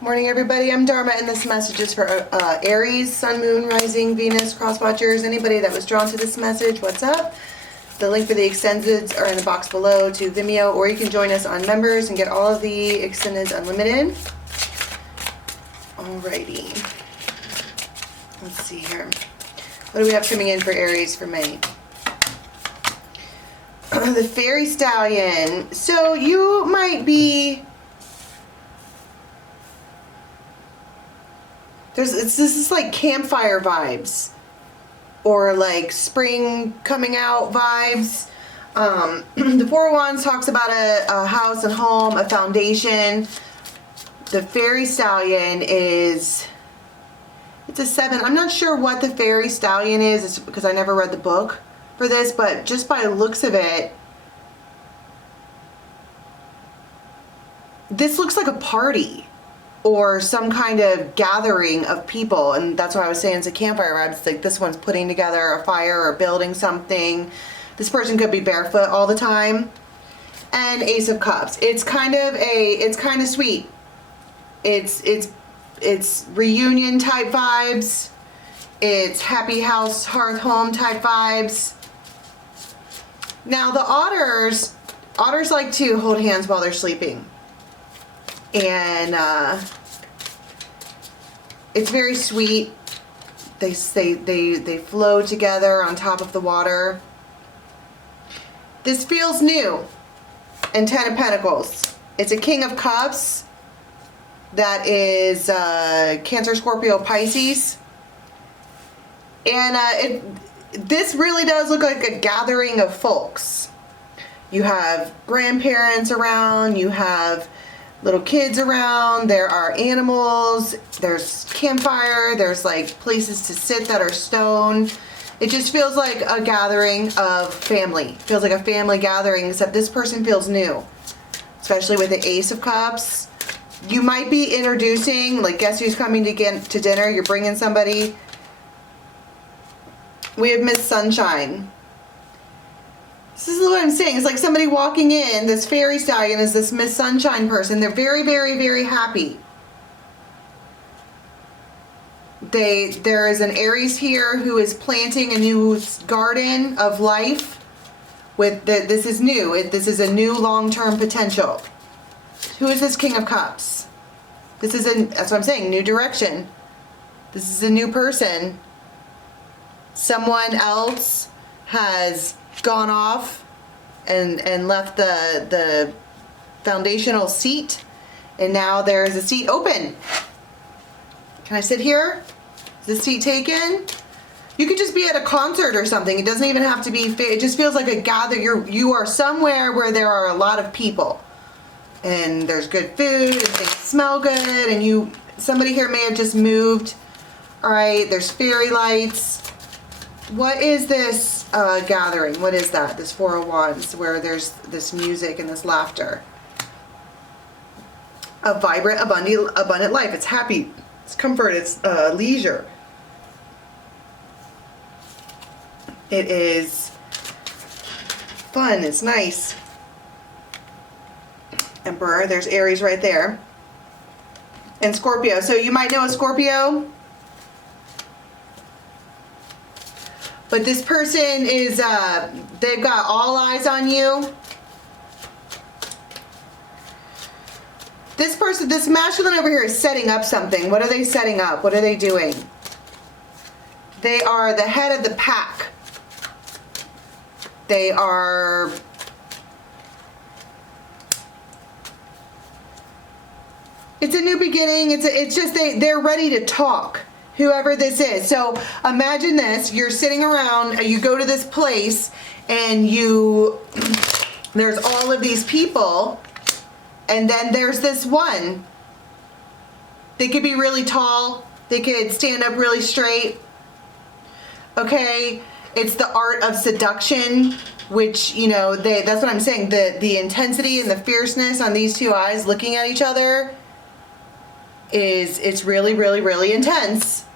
Morning, everybody. I'm Dharma, and this message is for Aries, Sun, Moon, Rising, Venus, Cross-Watchers. Anybody that was drawn to this message, what's up? The link for the extendeds are in the box below to Vimeo, or you can join us on Members and get all of the extendeds unlimited. Alrighty. Let's see here. What do we have coming in for Aries for May? The Fairy Stallion. So you might be... This is like campfire vibes, or like spring coming out vibes. The Four of Wands talks about a house and home, a foundation. The Fairy Stallion it's a 7. I'm not sure what the Fairy Stallion is. It's because I never read the book for this, but just by the looks of it, this looks like a party. Or some kind of gathering of people, and that's why I was saying it's a campfire vibe. It's like this one's putting together a fire or building something. This person could be barefoot all the time. And Ace of Cups. It's kind of sweet. It's reunion type vibes. It's happy house, hearth, home type vibes. Now the otters like to hold hands while they're sleeping. And it's very sweet. They say they flow together on top of the water. This feels new. And 10 of Pentacles. It's a King of Cups. That is Cancer, Scorpio, Pisces. And this really does look like a gathering of folks. You have grandparents around. You have little kids around, there are animals, there's campfire, there's like places to sit that are stone. It just feels like a gathering of family. It feels like a family gathering, except this person feels new. Especially with the Ace of Cups. You might be introducing, like, guess who's coming to dinner? You're bringing somebody. We have Miss Sunshine. This is what I'm saying. It's like somebody walking in. This Fairy Stallion is this Miss Sunshine person. They're very, very, very happy. There is an Aries here who is planting a new garden of life. This is new. This is a new long-term potential. Who is this King of Cups? That's what I'm saying. New direction. This is a new person. Someone else has gone off and left the foundational seat, and now there's a seat open. Can I sit here? Is this seat taken? You could just be at a concert or something. It doesn't even have to be, it just feels like a gather. You are somewhere where there are a lot of people, and there's good food, and things smell good, and somebody here may have just moved. All right, there's fairy lights. What is this gathering? What is that? This Four of Wands, where there's this music and this laughter. A vibrant, abundant life. It's happy. It's comfort. It's leisure. It is fun. It's nice. Emperor. There's Aries right there. And Scorpio. So you might know a Scorpio. But this person is, they've got all eyes on you. This person, this masculine over here is setting up something. What are they setting up? What are they doing? They are the head of the pack. They are... It's a new beginning. It's just they're ready to talk. Whoever this is. So imagine this, you're sitting around, you go to this place, and there's all of these people, and then there's this one. They could be really tall, they could stand up really straight. Okay, it's the art of seduction, which, that's what I'm saying, the intensity and the fierceness on these two eyes looking at each other it's really, really, really intense.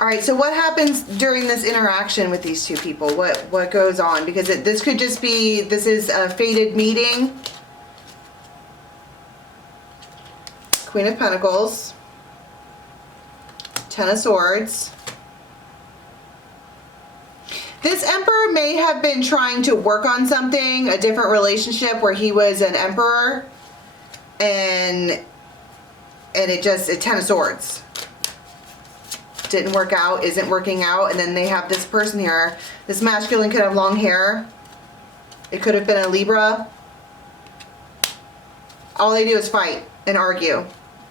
All right, so what happens during this interaction with these two people? What goes on? Because this could just be, this is a fated meeting. Queen of Pentacles, Ten of Swords. This Emperor may have been trying to work on something, a different relationship where he was an Emperor, and it Ten of Swords. Didn't work out, isn't working out, and then they have this person here. This masculine could have long hair. It could have been a Libra. All they do is fight and argue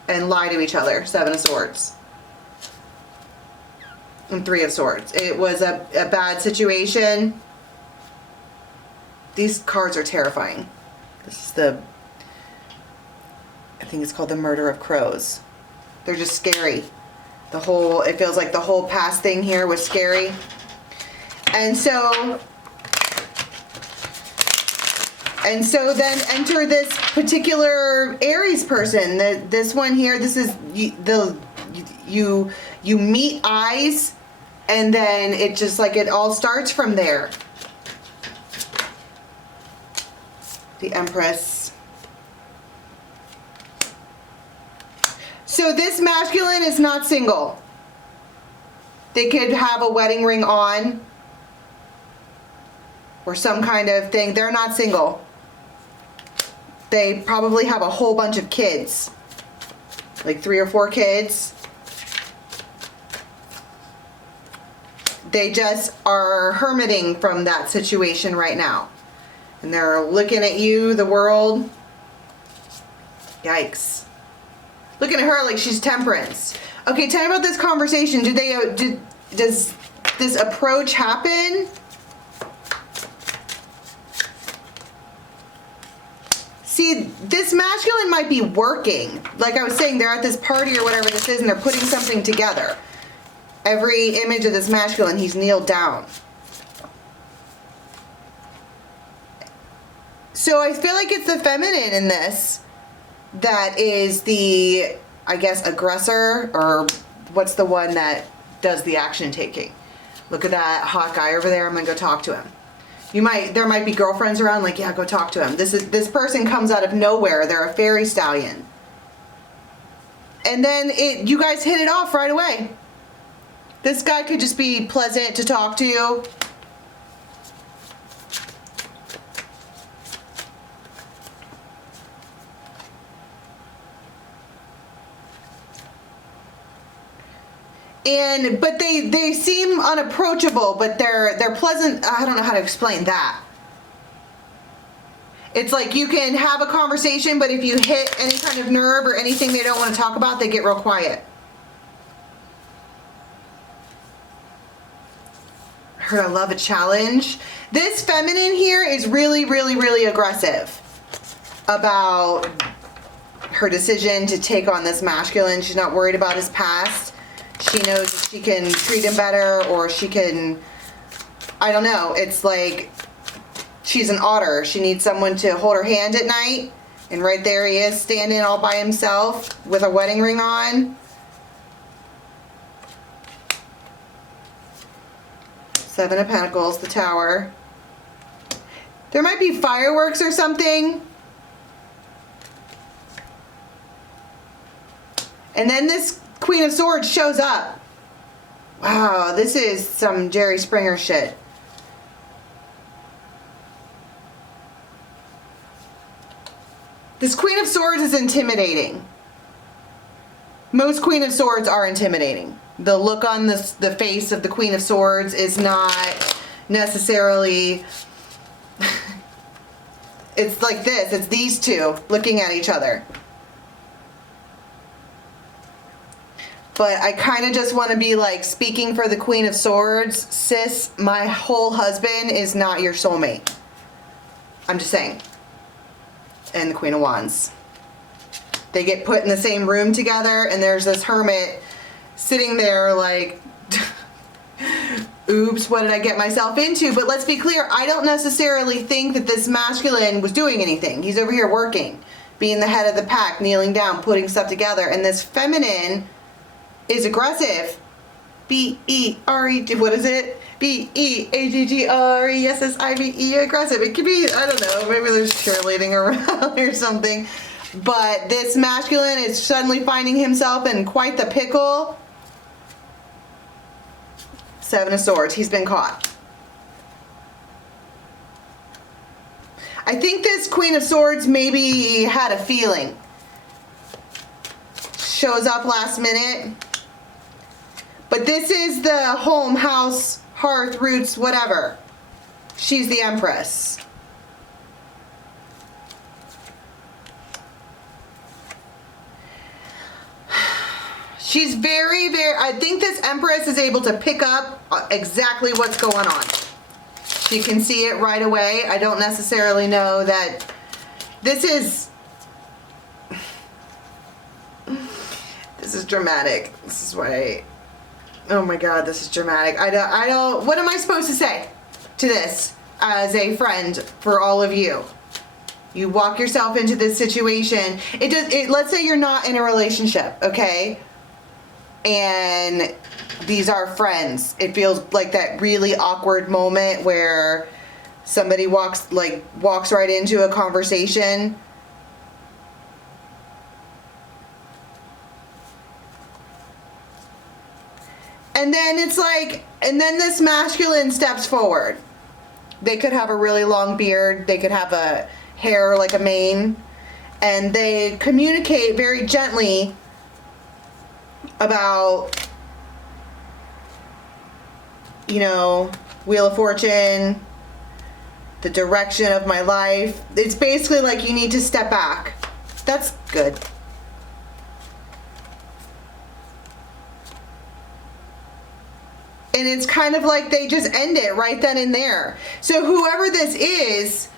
and lie to each other. Seven of Swords. And Three of Swords. It was a bad situation. These cards are terrifying. This is I think it's called the Murder of Crows. They're just scary. It feels like the whole past thing here was scary. And so then enter this particular Aries person. This one here, this is you meet eyes, and then it just like it all starts from there. The Empress. So this masculine is not single. They could have a wedding ring on or some kind of thing. They're not single. They probably have a whole bunch of kids, like 3 or 4 kids. They just are hermiting from that situation right now. And they're looking at you, the world. Yikes. Looking at her like she's Temperance. Okay, tell me about this conversation. Does this approach happen? See, this masculine might be working. Like I was saying, they're at this party or whatever this is, and they're putting something together. Every image of this masculine, he's kneeled down. So I feel like it's the feminine in this that is the, I guess, aggressor, or what's the one that does the action taking. Look at that hot guy over there. I'm gonna go talk to him. There might be girlfriends around, like, yeah, go talk to him. This person comes out of nowhere. They're a fairy stallion. And then you guys hit it off right away. This guy could just be pleasant to talk to. But they seem unapproachable, but they're pleasant. I don't know how to explain that. It's like you can have a conversation, but if you hit any kind of nerve or anything they don't want to talk about, they get real quiet. I heard I love a challenge. This feminine here is really, really, really aggressive about her decision to take on this masculine. She's not worried about his past. She knows she can treat him better, or she can, I don't know. It's like she's an otter. She needs someone to hold her hand at night. And right there he is, standing all by himself with a wedding ring on. Seven of Pentacles, the Tower. There might be fireworks or something. And then this Queen of Swords shows up. Wow, this is some Jerry Springer shit. This Queen of Swords is intimidating. Most Queen of Swords are intimidating. The look on the face of the Queen of Swords is not necessarily... It's like this. It's these two looking at each other. But I kind of just want to be like, speaking for the Queen of Swords, sis, my whole husband is not your soulmate. I'm just saying. And the Queen of Wands. They get put in the same room together, and there's this hermit sitting there like, oops, what did I get myself into? But let's be clear, I don't necessarily think that this masculine was doing anything. He's over here working, being the head of the pack, kneeling down, putting stuff together. And this feminine is aggressive. B-E-R-E, what is it? B-E-A-G-G-R-E-S-S-I-V-E, aggressive. It could be, I don't know, maybe there's cheerleading around or something. but this masculine is suddenly finding himself in quite the pickle. Seven of Swords. He's been caught. I think this Queen of Swords maybe had a feeling. Shows up last minute. But this is the home, house, hearth, roots, whatever. She's the Empress. She's very, I think this Empress is able to pick up exactly what's going on. She can see it right away. I don't necessarily know that this is dramatic. This is why, oh my God, this is dramatic. I don't, what am I supposed to say to this as a friend for all of you? You walk yourself into this situation. Let's say you're not in a relationship, okay? And these are friends. It feels like that really awkward moment where somebody walks right into a conversation. And then it's like, and then this masculine steps forward. They could have a really long beard. They could have a hair like a mane. And they communicate very gently about, you know, Wheel of Fortune, the direction of my life. It's basically like you need to step back. That's good. And it's kind of like they just end it right then and there. So whoever this is,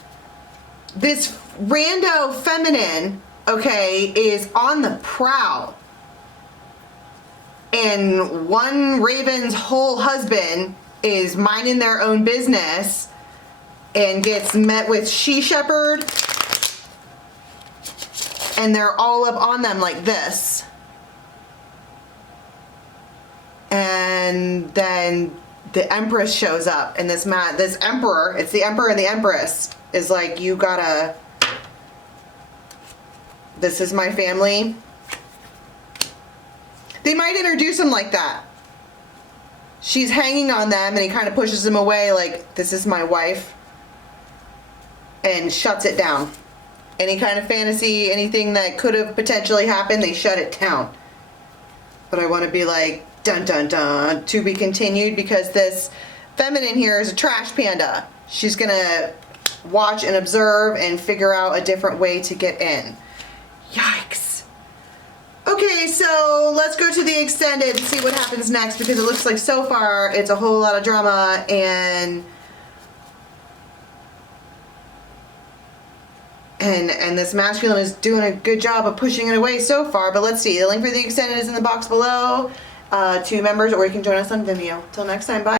this rando feminine, okay, is on the prowl. And one Raven's whole husband is minding their own business and gets met with she shepherd. And they're all up on them like this. And then the Empress shows up, and this Emperor, it's the Emperor and the Empress, is like, you gotta, this is my family. They might introduce him like that. She's hanging on them, and he kind of pushes him away like, this is my wife, and shuts it down. Any kind of fantasy, anything that could have potentially happened, they shut it down. But I want to be like, dun dun dun, to be continued, because this feminine here is a trash panda. She's gonna watch and observe and figure out a different way to get in. Yikes. Okay, so let's go to the extended and see what happens next, because it looks like so far it's a whole lot of drama, and this masculine is doing a good job of pushing it away so far. But let's see, the link for the extended is in the box below. To members, or you can join us on Vimeo. Till next time, bye.